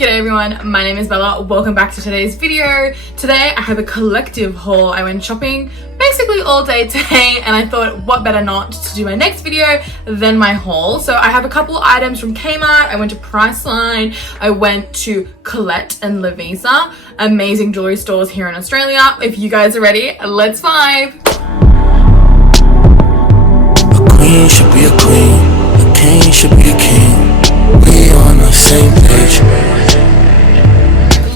G'day everyone, my name is Bella. Welcome back to today's video. Today I have a collective haul. I went shopping basically all day today and I thought what better not to do my next video than my haul. So I have a couple items from Kmart, I went to Priceline, I went to Colette and Lovisa, amazing jewelry stores here in Australia. If you guys are ready, let's vibe. A queen should be a queen, a king should be a king. We on the same page.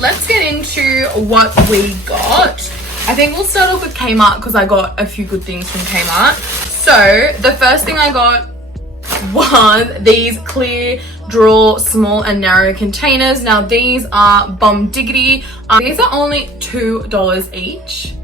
Let's get into what we got. I think we'll start off with Kmart because I got a few good things from Kmart. So the first thing I got was these clear drawer small and narrow containers. Now these are Bomb Diggity. These are only $2 each.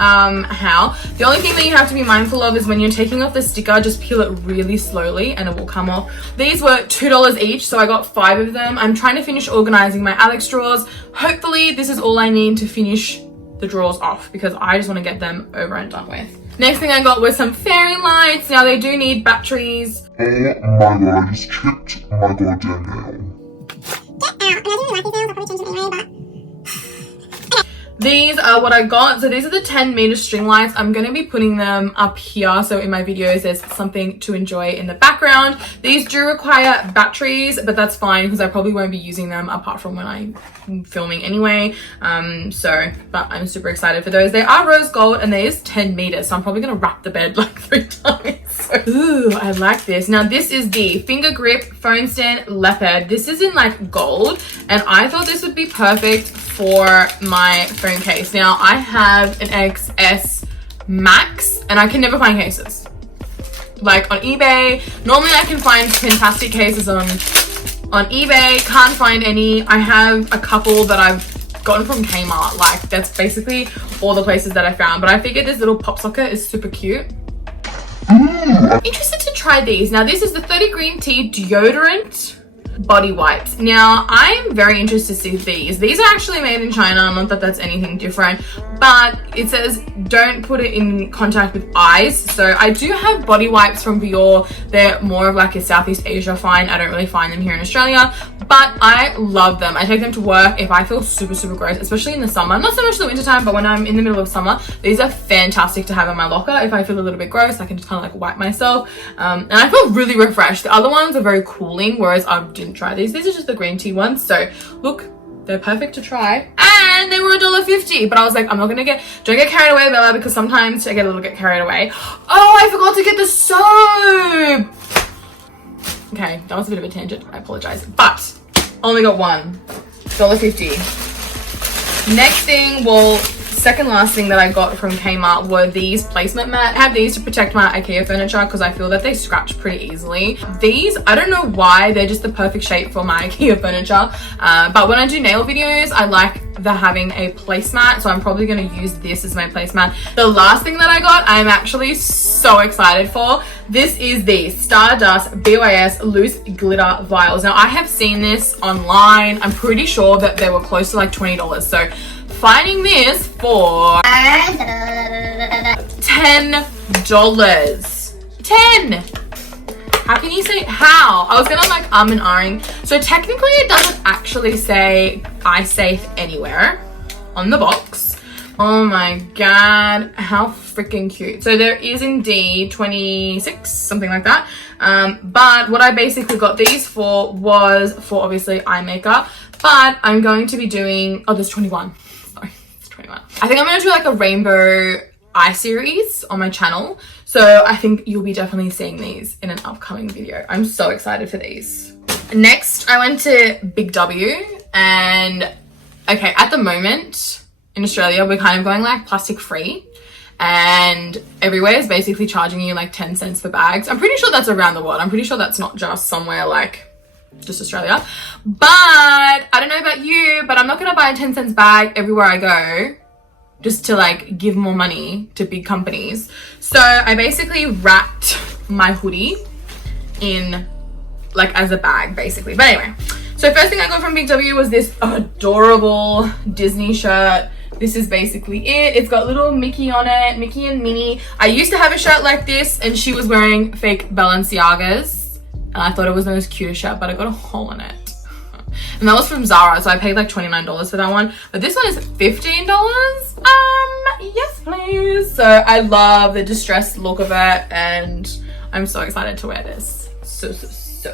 The only thing that you have to be mindful of is when you're taking off the sticker, just peel it really slowly and it will come off. These were $2 each, so I got 5 of them. I'm trying to finish organizing my Alex drawers. Hopefully this is all I need to finish the drawers off because I just want to get them over and done with. Next thing I got was some fairy lights. Now they do need batteries. Oh my god, I just chipped my goddamn nail. Get out. And I didn't really like these nails, I'll probably change them anyway, but... These are what I got. So these are the 10-meter string lights. I'm going to be putting them up here. So in my videos, there's something to enjoy in the background. These do require batteries, but that's fine because I probably won't be using them apart from when I'm filming anyway. But I'm super excited for those. They are rose gold and there is 10 meters. So I'm probably going to wrap the bed like 3 times. So, ooh, I like this. Now this is the finger grip phone stand leopard. This is in like gold and I thought this would be perfect for my phone case. Now I have an XS Max and I can never find cases. Like on eBay, normally I can find fantastic cases on eBay, can't find any. I have a couple that I've gotten from Kmart, like that's basically all the places that I found, but I figured this little pop socket is super cute. Interested to try these. Now this is the 30 green tea deodorant body wipes. Now I'm very interested to see these. These are actually made in China, not that that's anything different, but it says don't put it in contact with eyes. So I do have body wipes from Biore. They're more of like a Southeast Asia find. I don't really find them here in Australia, but I love them. I take them to work if I feel super gross, especially in the summer. Not so much the winter time, but when I'm in the middle of summer, these are fantastic to have in my locker. If I feel a little bit gross, I can just kind of like wipe myself, and I feel really refreshed. The other ones are very cooling, whereas I didn't try these. These are just the green tea ones. So look, they're perfect to try. And they were $1.50, but I was like, I'm not gonna don't get carried away, Bella, because sometimes I get carried away. Oh, I forgot to get the soap. Okay, that was a bit of a tangent. I apologize, but only got one. $1.50. Next thing, second last thing that I got from Kmart were these placement mats. I have these to protect my IKEA furniture because I feel that they scratch pretty easily. These, I don't know why, they're just the perfect shape for my IKEA furniture. But when I do nail videos, I like having a placemat, so I'm probably going to use this as my placemat. The last thing that I got, I'm actually so excited for. This is the Stardust BYS loose glitter vials. Now I have seen this online. I'm pretty sure that they were close to like $20. So finding this for $10. 10. How can you say how? I was gonna like and ahhing. So technically it doesn't actually say iSafe anywhere on the box. Oh my god, how freaking cute. So there is indeed 26, something like that. But what I basically got these for was for obviously eye makeup, but I'm going to be doing, oh, there's 21. Sorry, it's 21. I think I'm gonna do like a rainbow eye series on my channel. So I think you'll be definitely seeing these in an upcoming video. I'm so excited for these. Next, I went to Big W and okay, at the moment in Australia, we're kind of going like plastic free and everywhere is basically charging you like 10 cents for bags. I'm pretty sure that's around the world. I'm pretty sure that's not just somewhere like just Australia. But I don't know about you, but I'm not gonna buy a 10 cents bag everywhere I go just to like give more money to big companies. So I basically wrapped my hoodie in like as a bag basically. But anyway, so first thing I got from Big W was this adorable Disney shirt. This is basically it. It's got little Mickey on it, Mickey and Minnie. I used to have a shirt like this and she was wearing fake Balenciagas and I thought it was the most cutest shirt, but I got a hole in it. And that was from Zara, so I paid like $29 for that one. But this one is $15. Yes please. So I love the distressed look of it, and I'm so excited to wear this. So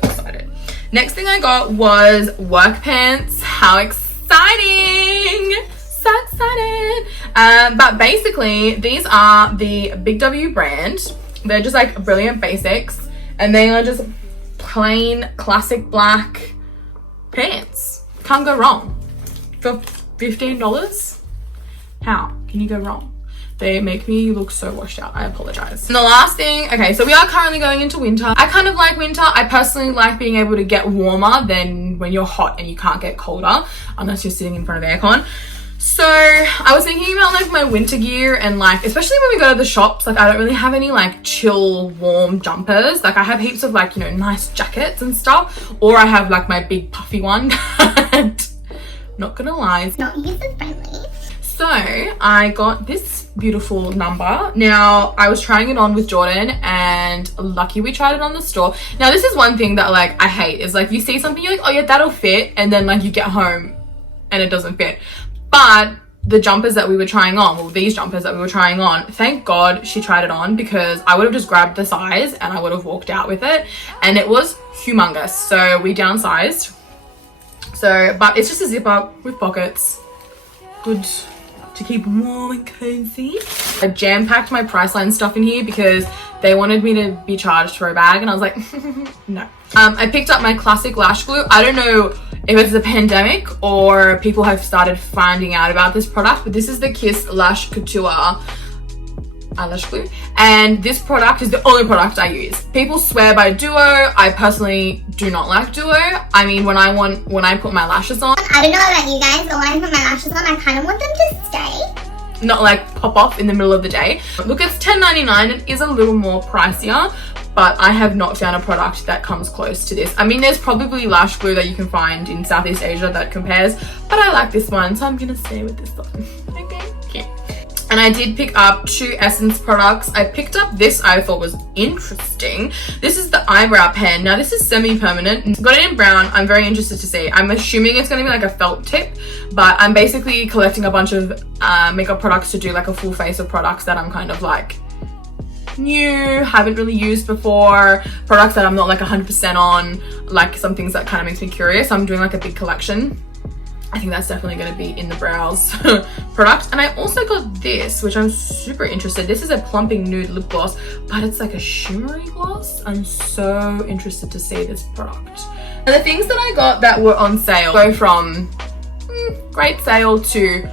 excited. Next thing I got was work pants. How exciting! So excited. But basically these are the Big W brand. They're just like brilliant basics, and they are just plain classic black pants. Can't go wrong. For $15, how can you go wrong? They make me look so washed out. I apologize. And the last thing, okay, so we are currently going into winter. I kind of like winter. I personally like being able to get warmer than when you're hot and you can't get colder unless you're sitting in front of aircon. So I was thinking about like my winter gear, and like, especially when we go to the shops, like I don't really have any like chill warm jumpers. Like I have heaps of like, you know, nice jackets and stuff, or I have like my big puffy one. Not gonna lie, it's Not user friendly. so I got this beautiful number. Now I was trying it on with Jordan, and lucky we tried it on the store. Now this is one thing that like I hate, is like you see something, you're like, oh yeah, that'll fit, and then like you get home and it doesn't fit. But the jumpers that we were trying on, well, these jumpers that we were trying on, thank God she tried it on, because I would have just grabbed the size and I would have walked out with it, and it was humongous. So we downsized. So, but it's just a zipper with pockets. Good to keep warm and cozy. I jam-packed my Priceline stuff in here because they wanted me to be charged for a bag, and I was like, no. I picked up my classic lash glue. I don't know if it's a pandemic or people have started finding out about this product, but this is the Kiss Lash Couture eyelash glue, and this product is the only product I use. People swear by Duo. I personally do not like Duo. I mean, when I put my lashes on, I don't know about you guys, but when I put my lashes on, I kind of want them to stay. not like pop off in the middle of the day. Look, it's $10.99. It is a little more pricier, but I have not found a product that comes close to this. I mean, there's probably lash glue that you can find in Southeast Asia that compares, but I like this one, so I'm gonna stay with this one. Okay, cute. And I did pick up 2 Essence products. I picked up this, I thought was interesting. This is the eyebrow pen. Now this is semi-permanent. Got it in brown. I'm very interested to see. I'm assuming it's gonna be like a felt tip, but I'm basically collecting a bunch of makeup products to do like a full face of products that I'm kind of like new, haven't really used before, products that I'm not like 100% on, like some things that kind of makes me curious. I'm doing like a big collection. I think that's definitely going to be in the brows product. And I also got this, which I'm super interested. This is a plumping nude lip gloss, but it's like a shimmery gloss. I'm so interested to see this product. And the things that I got that were on sale go from great sale to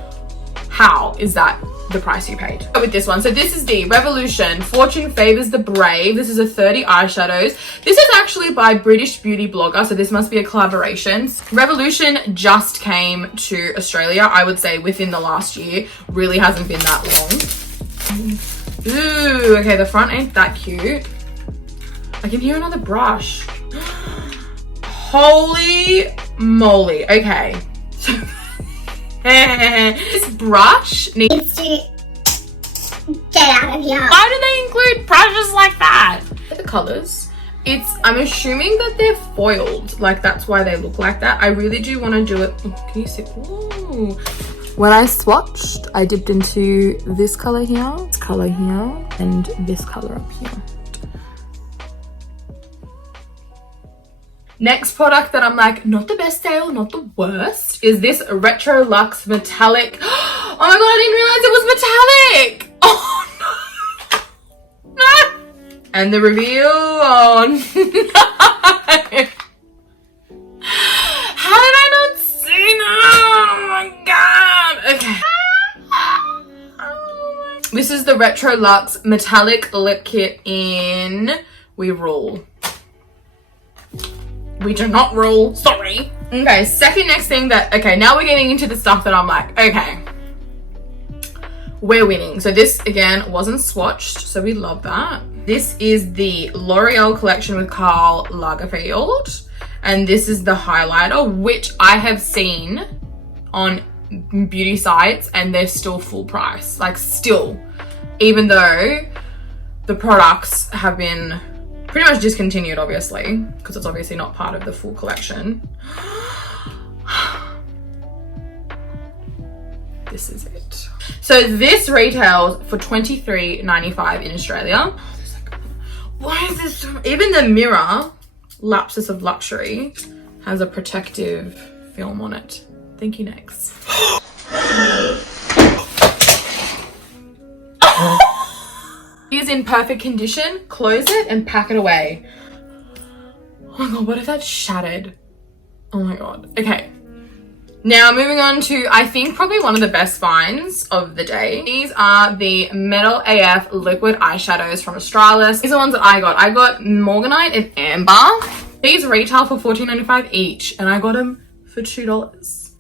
how is that the price you paid with this one. So this is the Revolution Fortune Favors the Brave. This is a 30 eyeshadows. This is actually by British beauty blogger, so this must be a collaboration. Revolution just came to Australia, I would say within the last year. Really hasn't been that long. Ooh, okay, the front ain't that cute. I can hear another brush. Holy moly. Okay. This brush needs to get out of here. Why do they include brushes like that? The colors, I'm assuming that they're foiled, like that's why they look like that. I really do want to do it. Oh, can you see? Ooh. When I swatched, I dipped into this color here, and this color up here. Next product that I'm like, not the best sale, not the worst, is this Retro Luxe Metallic. Oh my god, I didn't realize it was metallic. Oh no. No. And the reveal, oh no. How did I not see that? Oh my god. Okay. This is the Retro Luxe Metallic Lip Kit in We Rule. We do not rule, sorry. Okay, next thing that, okay, now we're getting into the stuff that I'm like, okay, we're winning. So this, again, wasn't swatched, so we love that. This is the L'Oreal collection with Karl Lagerfeld, and this is the highlighter, which I have seen on beauty sites, and they're still full price, like still, even though the products have been pretty much discontinued, obviously, because it's obviously not part of the full collection. this is it. So this retails for $23.95 in Australia. Why is this so, even the mirror, Lapsus of Luxury, has a protective film on it. Thank you, next. Is in perfect condition. Close it and pack it away. Oh my god, what if that's shattered? Oh my god. Okay. Now moving on to, I think, probably one of the best finds of the day. These are the Metal AF liquid eyeshadows from Australis. These are the ones that I got. I got Morganite and Amber. These retail for $14.95 each, and I got them for $2.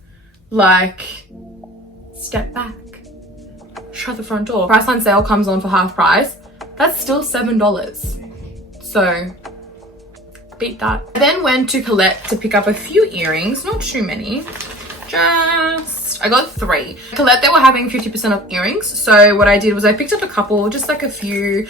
Like, step back. Shut the front door. Priceline sale comes on for half price. That's still $7. So, beat that. I then went to Colette to pick up a few earrings, not too many. I got 3. Colette, they were having 50% off earrings. So what I did was I picked up a couple, just like a few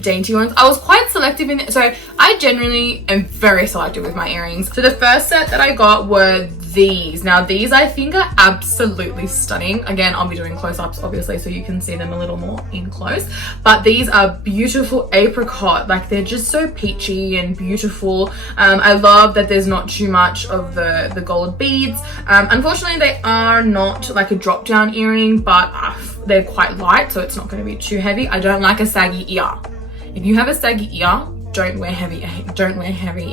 dainty ones. I was quite selective in it. So I generally am very selective with my earrings. So the first set that I got were these. Now these I think are absolutely stunning. Again, I'll be doing close-ups obviously so you can see them a little more in close. But these are beautiful apricot. Like they're just so peachy and beautiful. I love that there's not too much of the gold beads. Unfortunately, they are not like a drop down earring, but they're quite light, so it's not going to be too heavy. I don't like a saggy ear. If you have a saggy ear, don't wear heavy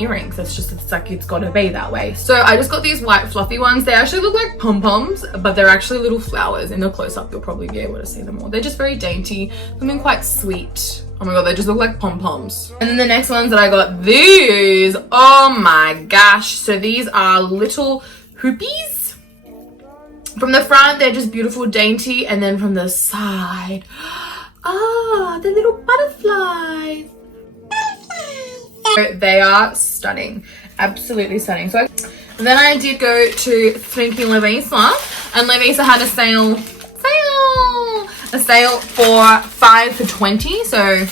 earrings. It's like it's got to be that way. So I just got these white fluffy ones. They actually look like pom-poms, but they're actually little flowers. In the close-up you'll probably be able to see them more. They're just very dainty, something quite sweet. Oh my god, they just look like pom-poms. And then the next ones that I got, these, oh my gosh. So these are little hoopies. From the front, they're just beautiful, dainty, and then from the side, the little butterflies. They are stunning, absolutely stunning. So then I did go to Slinky Levisa, and Levisa had a sale for 5 for $20. So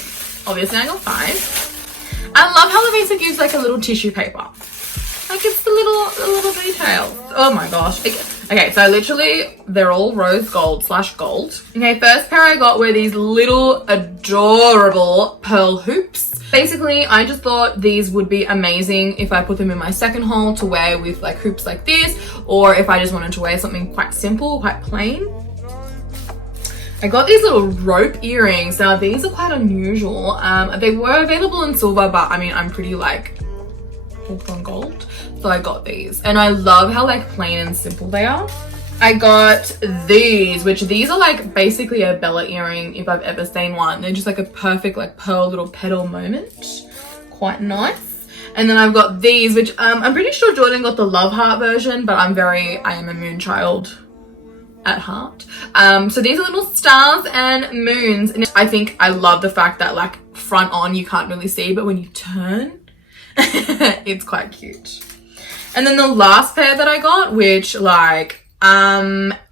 obviously I got 5. I love how Levisa gives like a little tissue paper. Like it's the little details. Oh my gosh. Okay, so literally they're all rose gold / gold. Okay, first pair I got were these little adorable pearl hoops. Basically, I just thought these would be amazing if I put them in my second haul to wear with like hoops like this, or if I just wanted to wear something quite simple, quite plain. I got these little rope earrings. Now these are quite unusual. They were available in silver, but I mean, I'm pretty like hooked on gold. So I got these, and I love how like plain and simple they are. I got these, which these are like basically a Bella earring if I've ever seen one. They're just like a perfect like pearl little petal moment. Quite nice. And then I've got these, which I'm pretty sure Jordan got the love heart version, but I am a moon child at heart. So these are little stars and moons, and I think I love the fact that like front on you can't really see, but when you turn it's quite cute. And then the last pair that I got, which like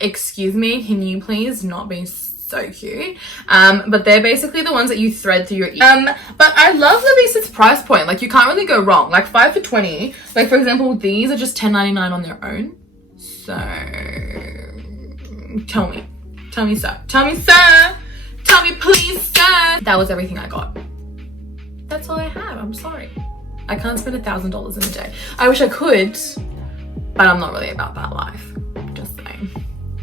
excuse me, can you please not be so cute? But they're basically the ones that you thread through your ear. But I love Levisa's price point. Like you can't really go wrong. Like 5 for $20. Like for example, these are just $10.99 on their own. So tell me sir, tell me please sir. That was everything I got. That's all I have. I'm sorry, I can't spend $1,000 in a day. I wish I could, but I'm not really about that life. Just saying.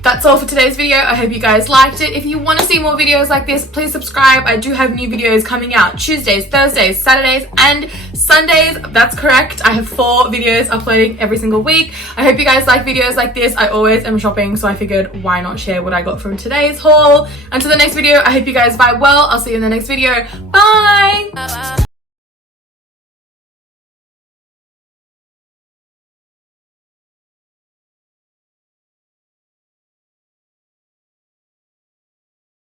That's all for today's video. I hope you guys liked it. If you want to see more videos like this, please subscribe. I do have new videos coming out Tuesdays, Thursdays, Saturdays, and Sundays. That's correct. I have 4 videos uploading every single week. I hope you guys like videos like this. I always am shopping, so I figured why not share what I got from today's haul. Until the next video, I hope you guys vibe well. I'll see you in the next video. Bye!